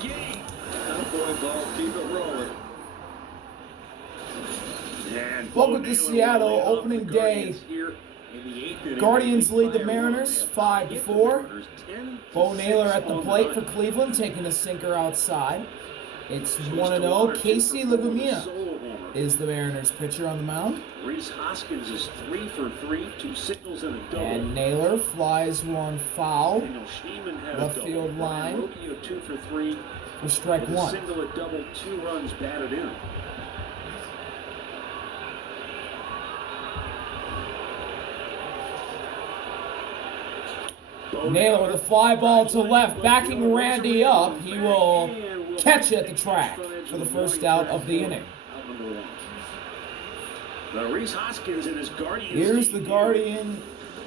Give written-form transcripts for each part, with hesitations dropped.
game. Boy, ball, keep it rolling. And Welcome to Seattle, opening day. Guardians lead the Mariners 5-4. Bo Naylor at the plate for Cleveland, taking a sinker outside. It's 1-0. Casey Legumina is the Mariners pitcher on the mound. Rhys Hoskins is 3 for 3, 2 singles and a double. And Naylor flies one foul. Left field line. 2 for 3 for strike one. A single, a double, 2 runs batted in. Naylor with a fly ball to left, backing Randy up. He will catch it at the track for the first out of the inning. Here's the Guardian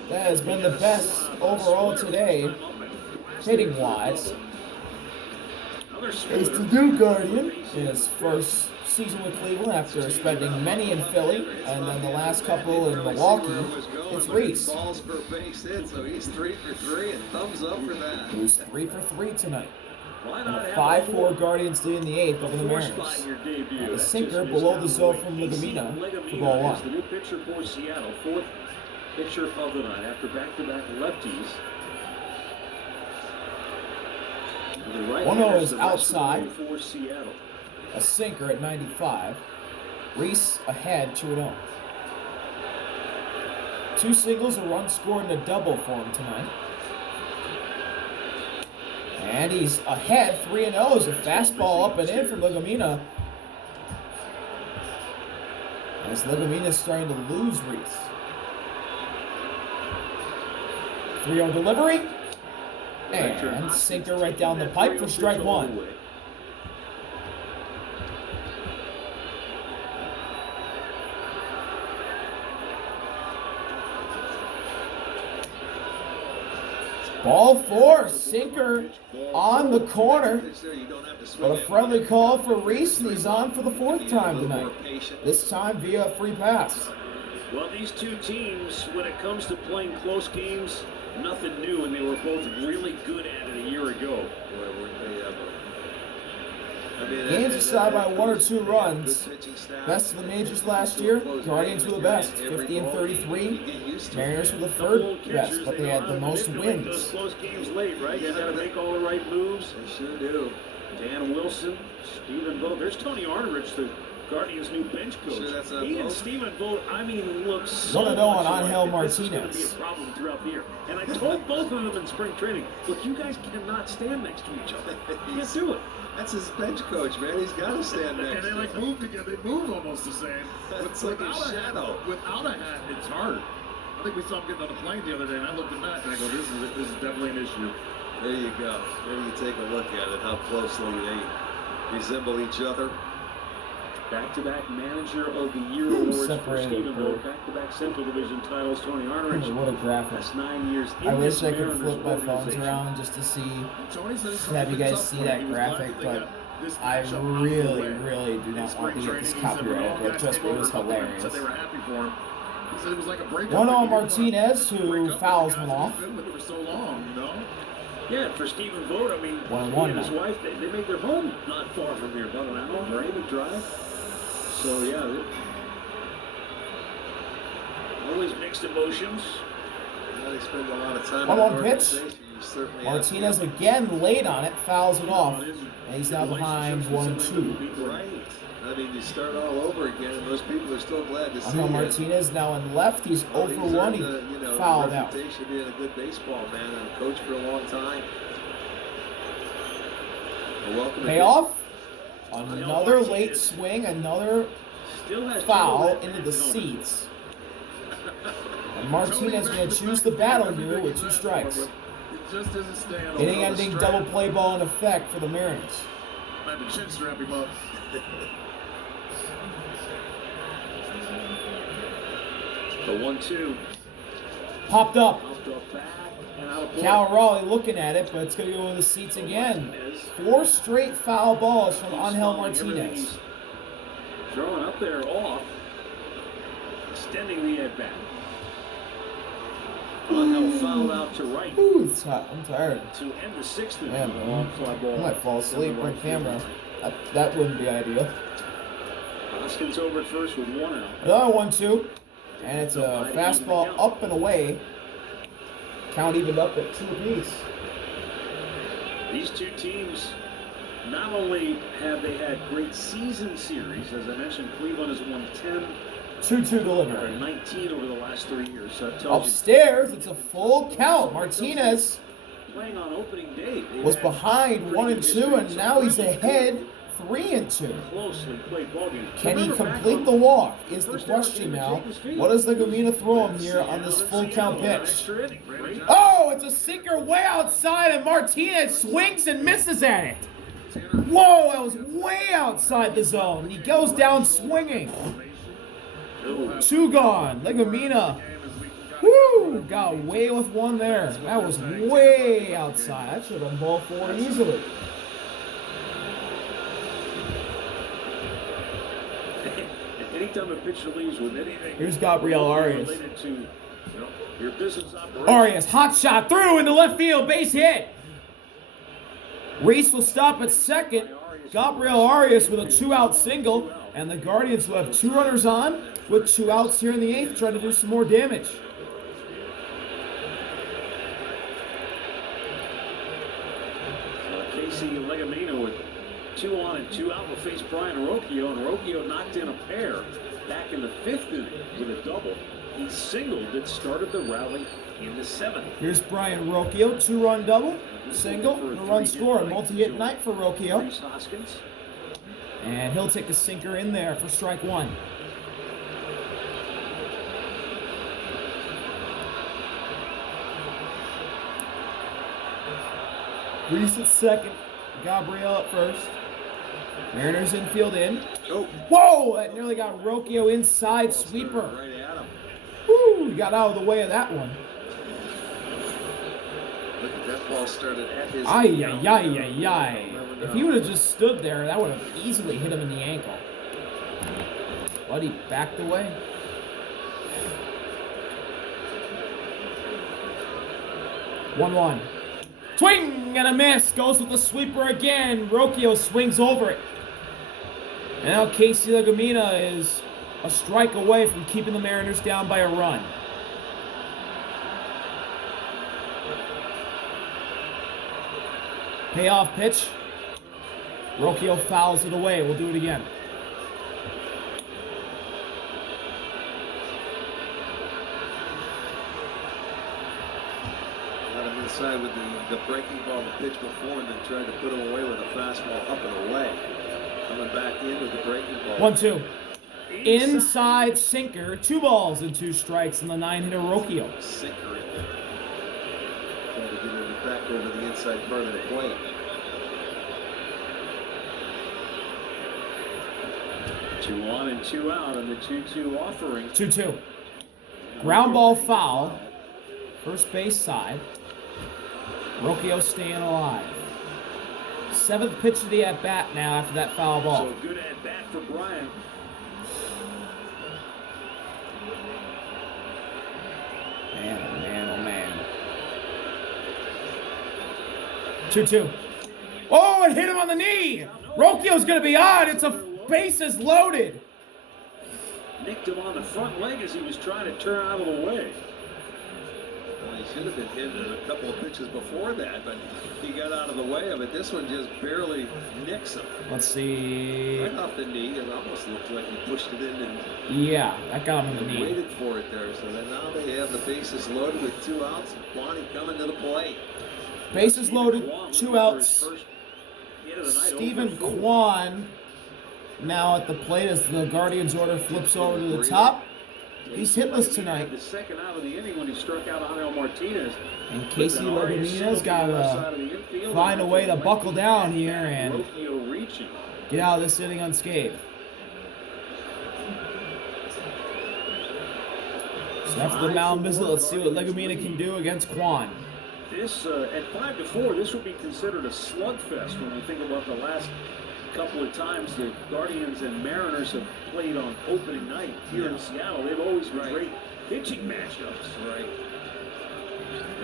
that has been the best overall today, hitting-wise. It's the new Guardian in his first season with Cleveland after spending many in Philly and then the last couple in Milwaukee. It's Rhys. Balls per base hit, so he's 3 for 3, and thumbs up for that. He's 3 for 3 tonight. And a 5-4 Guardians lead in the 8th over the Mariners. And a sinker below the zone from Legumina for ball one. The new pitcher for Seattle, 4th pitcher of the night after back-to-back lefties. 1-0 is outside. A sinker at 95. Rhys ahead 2-0. 2 singles, a run scored, and a double for him tonight. And he's ahead 3-0 as a fastball up and in from Legumina. As Legumina's starting to lose Rhys. 3-0 delivery. And sinker right down the pipe for strike one. Ball 4, sinker on the corner. But a friendly call for Rhys, and he's on for the 4th time tonight. This time via a free pass. Well, these two teams, when it comes to playing close games, nothing new, and they were both really good at it a year ago. Games decided by 1 or 2 runs. Best of the majors last year, Guardians were the best, 50 and 33. Mariners were the 3rd best, but they had the most wins. Close games late, right? You got to make all the right moves. They sure do. Dan Wilson, Stephen Vogt. There's Tony Arnerich, the Guardians' new bench coach. He and Stephen Vogt, I mean, look so 1-0 on Angel This is Martinez. going to be a problem throughout the year. And I told both of them in spring training, look, you guys cannot stand next to each other. You can't do it. That's his bench coach, man. He's got to stand next. And they like move together. They move almost the same. It's like a shadow. Without a hat, it's hard. I think we saw him getting on the plane the other day, and I looked at Matt and I go, "This is definitely an issue." There you go. There you take a look at it. How closely they resemble each other. Back-to-back Manager of the Year awards for Stephen Vogt. Back-to-back Central Division titles. Tony Arnerich. What a graphic. That's 9 years. I wish I could flip my phones around just to see, have you guys see that graphic, but I really, really do not want to get this copyrighted, but trust me, it was hilarious. 1-0 Martinez, who fouls one off. Yeah, for Stephen Vogt, I mean, he and his wife, they made their home not far from here, about an hour, right, to drive. So, yeah, always mixed emotions. They spend a lot of time 1-1 pitch. Martinez again late on it, fouls it off, and he's now behind 1-2. Right. I mean, you start all over again, and those people are still glad to see Angel Martinez now in left. He's 0 for 1. He fouled out. Reputation being a good baseball man and a coach for a long time. Payoff. Another late swing, another foul into the seats. And Martinez going to choose the battle here with 2 strikes. Inning-ending double play ball in effect for the Mariners. The 1-2. Popped up. Cal Raleigh looking at it, but it's going to go in the seats again. 4 straight foul balls from Angel Martinez. Throwing up there off. Extending the at bat. How fouled out to right. Ooh, it's hot. I'm tired. To end the sixth inning. Yeah, man. I might fall asleep on camera. That wouldn't be ideal. Hoskins over at first with 1 out. Another 1-2. And it's a fastball up and away. Count evened up at 2 apiece. These two teams, not only have they had great season series, as I mentioned, Cleveland has won 10. 2-2 delivery. 19 over the last 3 years. So Upstairs, it's a full count. Martinez playing on opening day was behind 1-2, and now he's ahead 3-2. Closely played ball game. Can he complete the walk is the question now. What does Legumina throw him here on this full count pitch? Oh, it's a sinker way outside, and Martinez swings and misses at it. Whoa, that was way outside the zone. He goes down swinging. 2 gone. Legumina, whoo, got away with 1 there. That was way outside. That should have been ball 4 easily. Anytime a pitcher leaves with anything, here's Gabriel Arias. Related to your business operation. Arias, hot shot through into left field, base hit. Reese will stop at second. Gabriel Arias with a 2-out single, and the Guardians will have 2 runners on with 2 outs here in the 8th, trying to do some more damage. Casey Legumina with 2 on and 2 out will face Brian Rocchio, and Rocchio knocked in a pair back in the 5th inning with a double. He singled that started the rally in the 7th. Here's Brian Rocchio, 2-run double, single, and a run score, a multi-hit night for Rocchio. And he'll take a sinker in there for strike 1. Reese at second, Gabriel at first. Mariners infield in. Oh. Whoa, that nearly got Rocchio inside sweeper. Right at him. Woo, he got out of the way of that one. Look at that ball started at his. Ay. If he would have just stood there, that would have easily hit him in the ankle. But he backed away. One. Swing and a miss. Goes with the sweeper again. Rocchio swings over it. And now Casey Legumina is a strike away from keeping the Mariners down by a run. Payoff pitch. Rocchio fouls it away. We'll do it again. Got him inside with the breaking ball, the pitch before, and then tried to put him away with a fastball up and away. Coming back in with the breaking ball. 1-2. Inside sinker. 2 balls and 2 strikes in the 9-hitter Rocchio. Sinker in there. Trying to get it back over the inside part of the plate. Two on and 2 out on the 2-2 offering. 2-2. Ground ball foul. First base side. Rocchio staying alive. 7th pitch of the at-bat now after that foul ball. So good at-bat for Brian. Man. 2-2. Oh, it hit him on the knee. Rocchio's going to be on. It's a bases loaded. Nicked him on the front leg as he was trying to turn out of the way. Well, he should have been hitting a couple of pitches before that, but he got out of the way of it. This one just barely nicks him. Let's see. Right off the knee. It almost looked like he pushed it in and yeah, that got him in the knee. Waited for it there. So then now they have the bases loaded with 2 outs. And Kwani coming to the plate. Bases loaded, 2 outs. Stephen Kwan now at the plate as the Guardians order flips over to the top. He's hitless tonight. The second out of the inning when he struck out Angel Martinez. And Casey Legumina's got to find a way to buckle down here and get out of this inning unscathed. So after the mound visit, let's see what Legumina can do against Kwan. This at 5-4, this would be considered a slugfest when we think about the last couple of times the Guardians and Mariners have played on opening night here in Seattle. They've always been great pitching matchups. Right.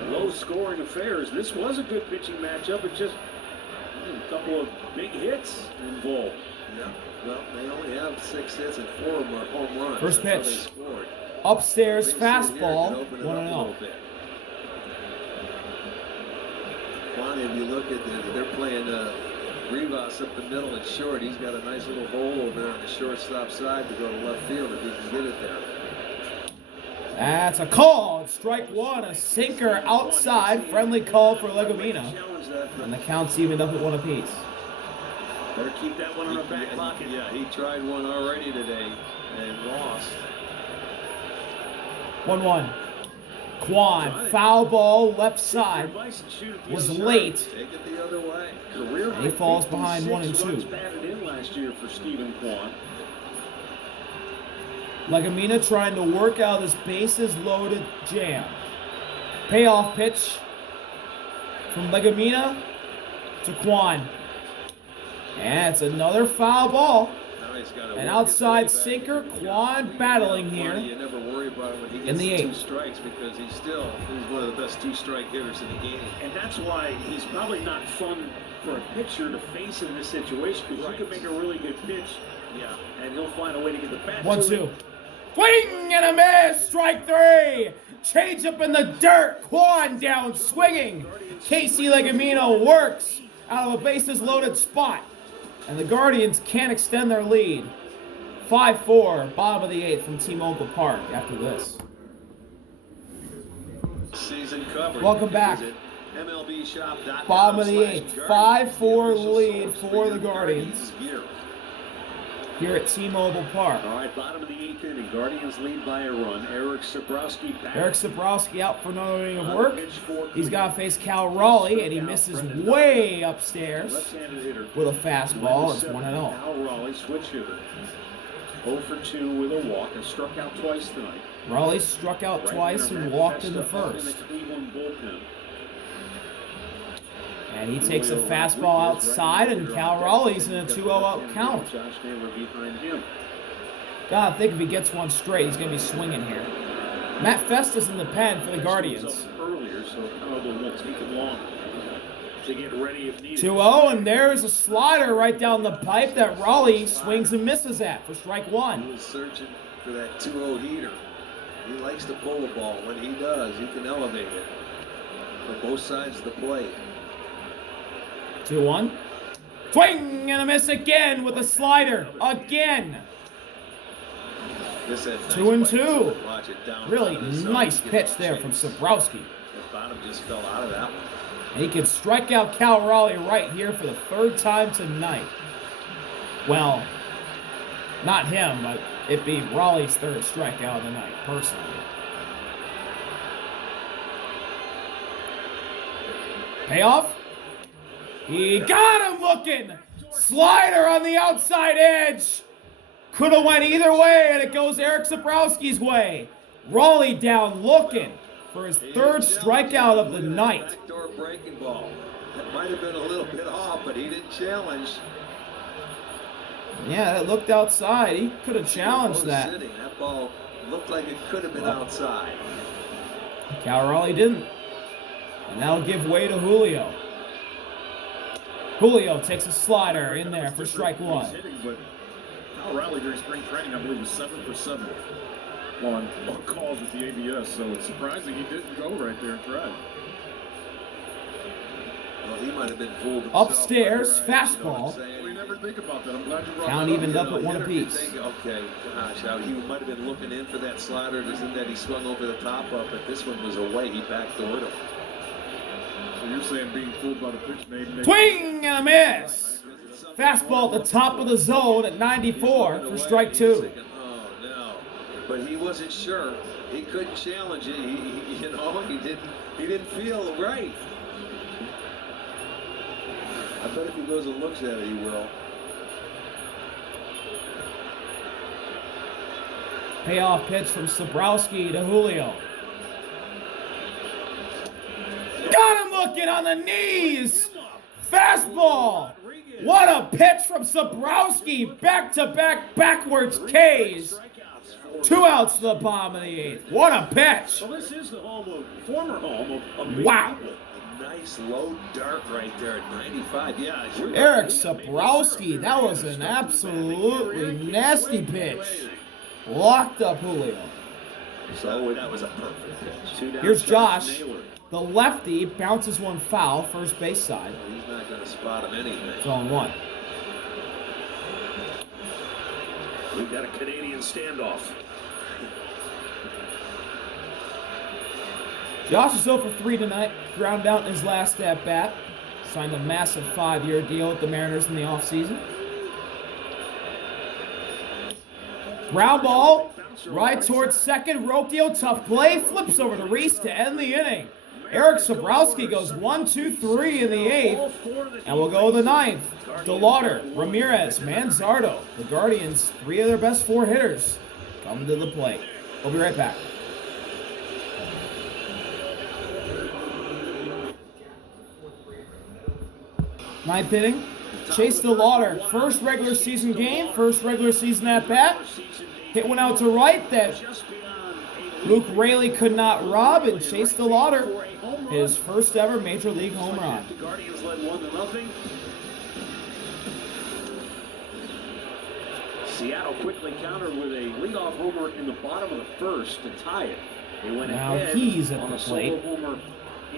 Low-scoring affairs. This was a good pitching matchup. It's just a couple of big hits involved. Yeah. Well, they only have 6 hits and 4 of them are home runs. First That's how pitch. they scored. Upstairs They sit here and fastball. open it 1-0. Bonnie, if you look at they're playing Rivas up the middle and short. He's got a nice little hole over there on the shortstop side to go to left field if he can get it there. That's a call. Strike one. A sinker outside. Friendly call for Legumina. And the count's evened up at 1 apiece. Better keep that one in our back pocket. Yeah, he tried one already today and lost. 1-1. Quan, foul ball left side, was late. Take it the other way. Career He falls behind 1 and 2. runs batted in last year for Stephen Quan. Legumina trying to work out this bases loaded jam. Payoff pitch from Legumina to Quan. And it's another foul ball. An outside sinker. Quan battling here. You never worry about it when he in gets the 2 8th. strikes because he's one of the best 2-strike hitters in the game. And that's why he's probably not fun for a pitcher to face in this situation, because you can make a really good pitch, and he'll find a way to get the bat. 1-2. Swing and a miss. Strike 3. Change up in the dirt. Quan down swinging. Casey Legumina works out of a bases loaded spot. And the Guardians can't extend their lead. 5-4, bottom of the 8th from T-Mobile Park after this. Season covered. Welcome back. MLBshop.com. Bottom of the 8th. 5-4 lead for the Guardians here at T-Mobile Park. All right, bottom of the 8th inning. Guardians lead by a run. Eric Sabrowski back. Eric Sabrowski out for another inning of work. He's got to face Cal Raleigh, and he misses way upstairs Left-handed hitter. with a fastball. It's 1-0. Cal Raleigh, switch hitter. 0 for 2 with a walk and struck out twice tonight. Raleigh struck out twice and walked in the first. In the Cleveland bullpen. And he takes a fastball outside, and Cal Raleigh's in a 2-0 out count. Josh Naylor behind him. God, I think if he gets one straight, he's going to be swinging here. Matt Festus in the pen for the Guardians. Earlier, so probably won't take it long to get ready if needed. 2-0, and there's a slider right down the pipe that Raleigh swings and misses at for strike He 1. was searching for that 2-0 heater. He likes to pull the ball. When he does, he can elevate it from both sides of the plate. 2-1. Swing and a miss again with a slider. Again. 2 and 2. Really nice pitch there from Sabrowski. The bottom just fell out of that one. And he can strike out Cal Raleigh right here for the 3rd time tonight. Well, not him, but it'd be Raleigh's 3rd strikeout of the night, personally. Payoff. He got him looking. Slider on the outside edge. Could have went either way, and it goes Eric Sabrowski's way. Raleigh down looking for his 3rd strikeout of the night. Backdoor breaking ball. That might have been a little bit off, but he didn't challenge. Yeah, that looked outside. He could have challenged that. That ball looked like it could have been outside. Cal Raleigh didn't. And that'll give way to Julio. Julio takes a slider in there for strike 1. But Cal Raleigh during spring training, I believe, was 7 for 7 on calls with the ABS. So it's surprising he didn't go right there and try. Well, he might have been fooled Upstairs, himself, fastball. you know what I'm saying? We never think about that. I'm glad you brought Count that up. evened up at 1 Hitter apiece. could think, okay, gosh, he might have been looking in for that slider that he swung over the top of, but this one was away. He backdoored him. So you're saying being fooled by the pitch made Swing and a miss. Fastball at the top of the zone at 94 for strike 2. Oh no! But he wasn't sure. He couldn't challenge it. He didn't feel right. I bet if he goes and looks at it, he will. Payoff pitch from Sabrowski to Julio. Got him looking on the knees. Fastball. What a pitch from Sabrowski. Back-to-back backwards Ks. 2 outs to the bottom of the 8th. What a pitch. Well, this is the former home of big Wow. people. Nice low dart right there at 95. Yeah. Eric Sabrowski, that was an absolutely nasty pitch. Locked up Julio. So that was a perfect pitch. Two down Here's shots, Josh. Naylor. The lefty bounces one foul, first base side. He's not going to spot him anything. It's on 1. We've got a Canadian standoff. Josh is 0 for 3 tonight. Ground out in his last at bat. Signed a massive 5-year deal with the Mariners in the offseason. Ground ball. Right towards second. Rocchio, tough play. Flips over to Reese to end the inning. Eric Sabrowski goes 1, 2, 3 in the 8th. And we'll go the 9th. DeLauter, Ramirez, Manzardo. The Guardians, 3 of their best 4 hitters come to the plate. We'll be right back. Ninth inning. Chase DeLauter, first regular season game, first regular season at bat. Hit one out to right that Luke Raley could not rob, and Chase DeLauter, his first ever major league home run. The Guardians led 1-0. Seattle quickly countered with a leadoff homer in the bottom of the first to tie it. They went Now ahead he's at on the a solo plate. homer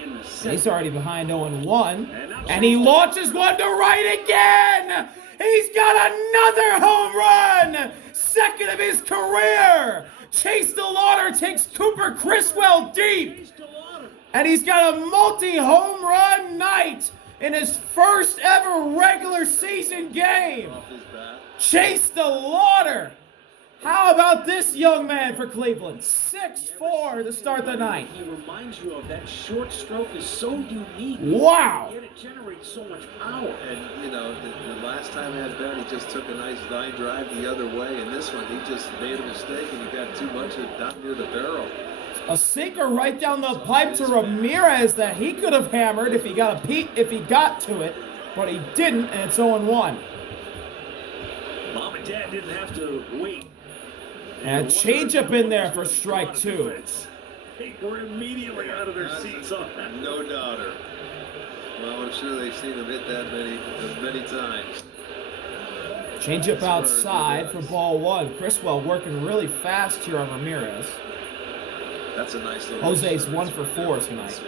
in the second. He's already behind 0-1, and he launches one to right again. He's got another home run, second of his career. Chase DeLauter takes Cooper Criswell deep, and he's got a multi-home run night in his first ever regular season game. Off his bat. Chase DeLauter. How about this young man for Cleveland? 6'4" to start the night. He reminds you of that short stroke is so unique. Wow. Yet it generates so much power. And, you know, the last time at bat, he just took a nice line drive the other way. And this one, he just made a mistake and he got too much of it down near the barrel. A sinker right down the pipe to Ramirez that he could have hammered if he got to it, but he didn't, and it's 0-1. Mom and Dad didn't have to wait. And a changeup in there for strike 2. They were immediately out of their seats on that. No doubter. Well, I'm sure they've seen him hit that many times. Changeup outside for ball 1. Criswell working really fast here on Ramirez. That's a nice little. Jose's 1 for 4 tonight.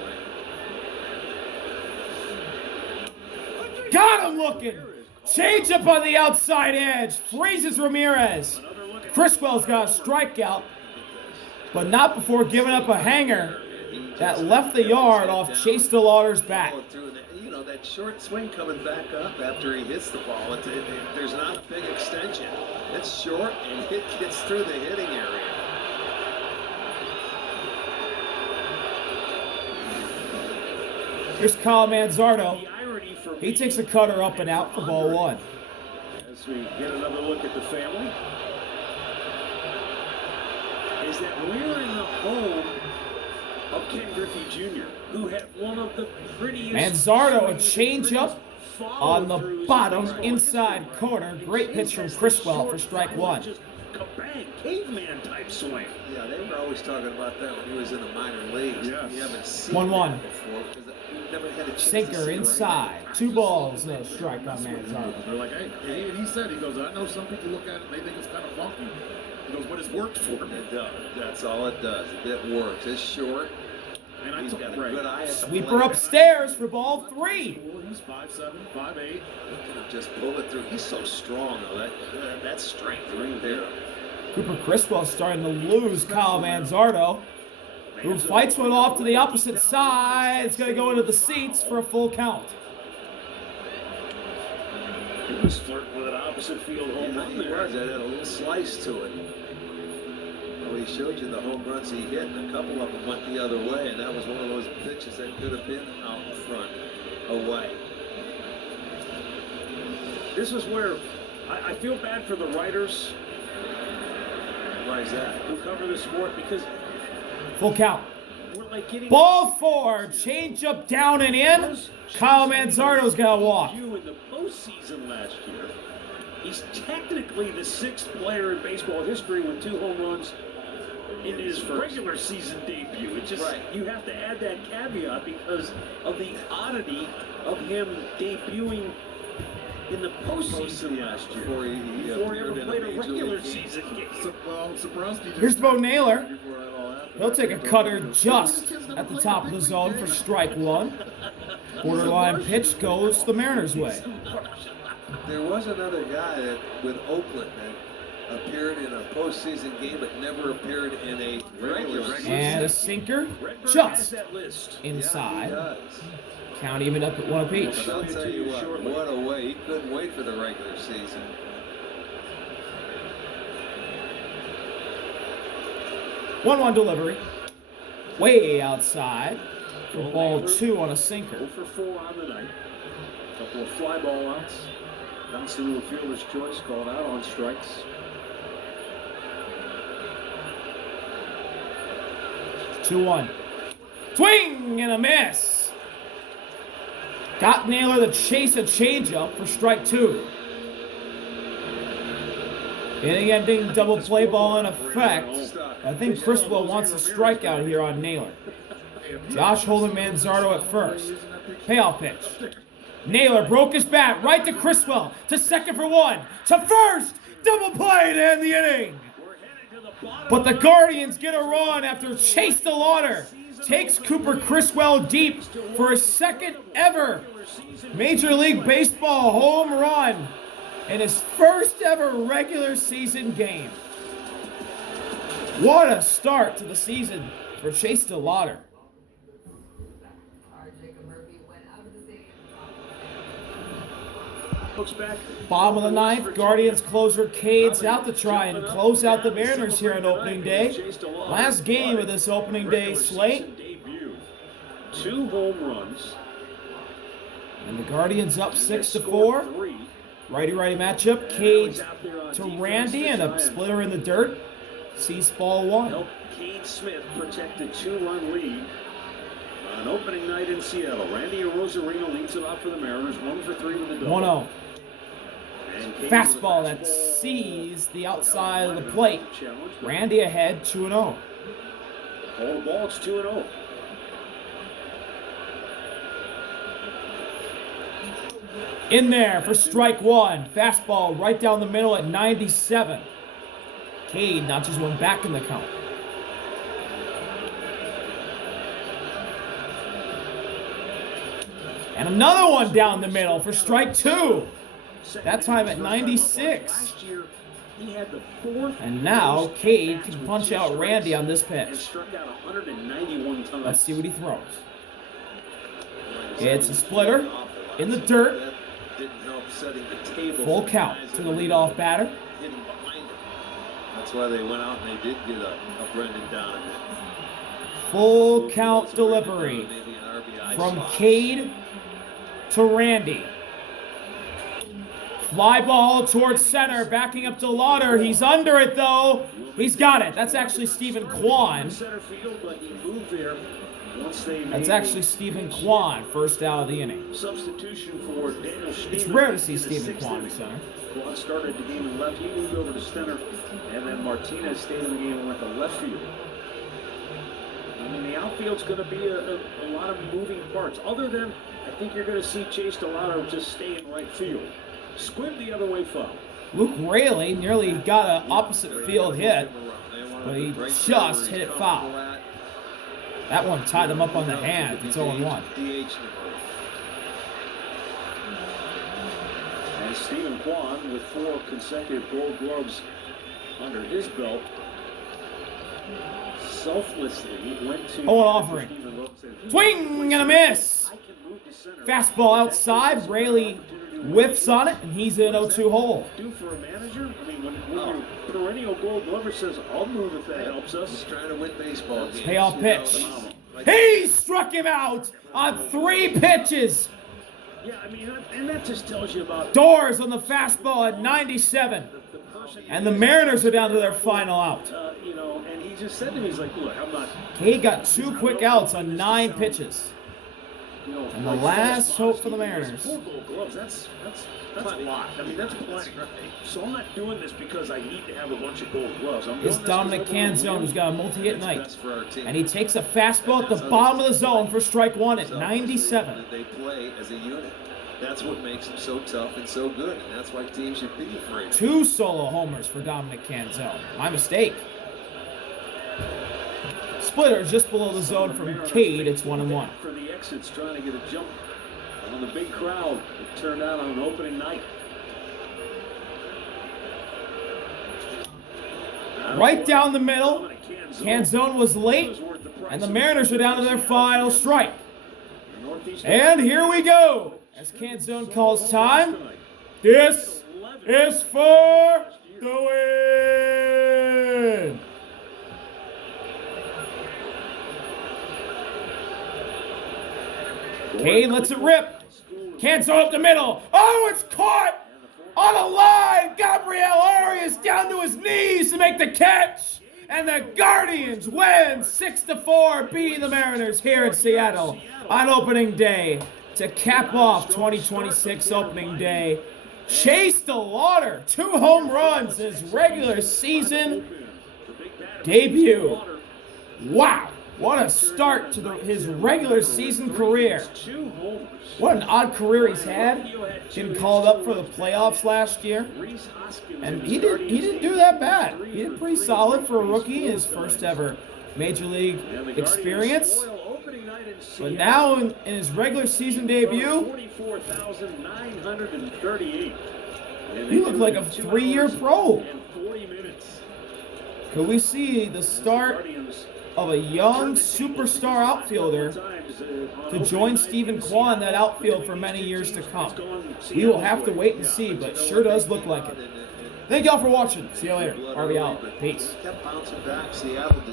Got him looking. Changeup on the outside edge. Freezes Ramirez. Criswell's got a strikeout, but not before giving up a hanger that left the yard off Chase DeLauter's bat. You know, that short swing coming back up after he hits the ball, there's not a big extension. It's short and it gets through the hitting area. Here's Kyle Manzardo. He takes a cutter up and out for ball 1. As we get another look at the family, is that we're in the home of Ken Griffey Jr., who had one of the prettiest. Manzardo, a changeup on the bottom inside corner. Great pitch from Criswell for strike 1. Just kabang, caveman type swing. Yeah, they were always talking about that when he was in the minor leagues. Yes. You haven't seen 1-1. that before because we've never had a chance to Sinker see it inside. 2 balls, no strike on Manzardo. They're like, hey, he said, he goes, I know some people look at it, they think it's kind of funky. He goes, but it's worked for me. It does. That's all it does. It works. It's short. And I He's told got a Ray, good eye at the Sweeper plate. upstairs for ball 3. he's 5'7", 5'8". He can just pull it through. He's so strong, though. That's strength right there. Cooper Criswell starting to lose Kyle Manzardo, who fights one off to the opposite side. It's going to go into the seats for a full count. He was flirting with an opposite field home run He there. was. That had a little slice to it. Well, he showed you the home runs he hit, and a couple of them went the other way, and that was one of those pitches that could have been out in front, away. This is where I feel bad for the writers Why is that? who cover the sport, because Full count. we're like getting Ball 4. Change up down and in. Kyle Manzardo's got to walk. you in the postseason last year. He's technically the 6th player in baseball history with 2 home runs in his regular season debut. It's just, you have to add that caveat because of the oddity of him debuting in the postseason last year before he ever played a regular season game. Here's Bo Naylor. He'll take a cutter just at the top of the zone for strike 1. Borderline pitch goes the Mariners' way. There was another guy that with Oakland that appeared in a postseason game but never appeared in a regular season. And a sinker just inside. Yeah, Count even up at 1 apiece. but I'll tell you what a way. He couldn't wait for the regular season. One delivery. Way outside. For ball 2 on a sinker. 0 for 4 on the night. A couple of fly ball outs. Bounced into a fielder's choice, called out on strikes. Two-one. Swing and a miss. Got Naylor to chase a changeup for strike 2. Inning-ending double play ball in effect. I think Criswell wants a strikeout here on Naylor. Josh holding Manzardo at first. Payoff pitch. Naylor broke his bat right to Criswell. To second for 1. To first. Double play to end the inning. But the Guardians get a run after Chase DeLauter takes Cooper Criswell deep for his 2nd ever Major League Baseball home run in his 1st ever regular season game. What a start to the season for Chase DeLauter. Bottom of the 9th, Guardians closer Cades out to try and close out the Mariners here on opening day. Last game of this opening day slate. 2 home runs. And the Guardians up 6-4. Righty-righty matchup. Cades to Randy and a splitter in the dirt. Sees ball 1. Cade Smith protect a 2-run lead on opening night in Seattle. Randy Rosarino leads it off for the Mariners. 1 for 3 with a double. 1-0. Fastball that sees the outside of the plate. Randy ahead, 2-0. All the ball, it's 2-0. In there for strike 1. Fastball right down the middle at 97. Cade notches one back in the count. And another one down the middle for strike 2. That time at 96. And now Cade can punch out Randy on this pitch. Let's see what he throws. It's a splitter in the dirt. Full count to the leadoff batter. That's why they went out and they did get a Brendan Donovan. Full count delivery from Cade to Randy. Fly ball towards center, backing up DeLauter. He's under it though. He's got it. That's actually Stephen Kwan. That's actually Stephen Kwan, first out of the inning. Substitution for Daniel Schneemann. It's rare to see Stephen Kwan in center. Kwan started the game in left. He moved over to center, and then Martinez stayed in the game and went to left field. I mean, the outfield's going to be a lot of moving parts. Other than, I think you're going to see Chase DeLauter just stay in right field. Squib the other way foul. Luke Raley nearly got an opposite field hit, but he just hit it foul. That one tied him up on the hand. It's 0-1. And Stephen Kwan with 4 consecutive Gold Gloves under his belt. Selflessly went to... Oh, an offering. Swing and a miss. Fastball outside. Raley whiffs on it, and he's in 0-2 hole. Do for a manager? I mean, when your perennial Gold Glover says, I'll move if that helps us. He's trying to win baseball games. Payoff pitch. He struck him out on 3 pitches. Yeah, I mean, and that just tells you about... Doors on the fastball at 97. And the Mariners are down to their final out. You know, and he just said to me, he's like, look, I'm not... He got 2 quick outs on 9 pitches. You know, And the like last false hope for the modesty, Mariners. 4 Gold Gloves. That's a lot. I mean, that's plenty. So I'm not doing this because I need to have a bunch of Gold Gloves. I'm It's doing this Dominic because I Canzone, wanna who's win. got a multi-hit It's night. best for our team. And he takes a fastball at the bottom of the zone for strike one at 97. They play as a unit. That's what makes them so tough and so good, and that's why teams should be afraid. 2 solo homers for Dominic Canzone. My mistake. Splitter just below the zone from Cade. It's 1-1. For the exits, trying to get a jump on the big crowd. It turned out on opening night. Right down the middle. Canzone was late, and the Mariners are down to their final strike. And here we go. As Canzone calls time, this is for the win. Cade lets it rip. Canzone up the middle. Oh, it's caught on a line. Gabriel Arias down to his knees to make the catch. And the Guardians win 6-4, beating the Mariners here in Seattle on opening day to cap off 2026 opening day. Chase DeLauter, 2 home runs in his regular season debut. Wow, what a start to his regular season career. What an odd career he's had. Getting called up for the playoffs last year. And he didn't do that bad. He did pretty solid for a rookie in his first ever major league experience. But now in his regular season debut, he looked like a 3-year pro. Could we see the start of a young superstar outfielder to join Stephen Kwan in that outfield for many years to come? We will have to wait and see, but sure does look like it. Thank y'all for watching. See you later. RB out. Peace. Kept bouncing back. Seattle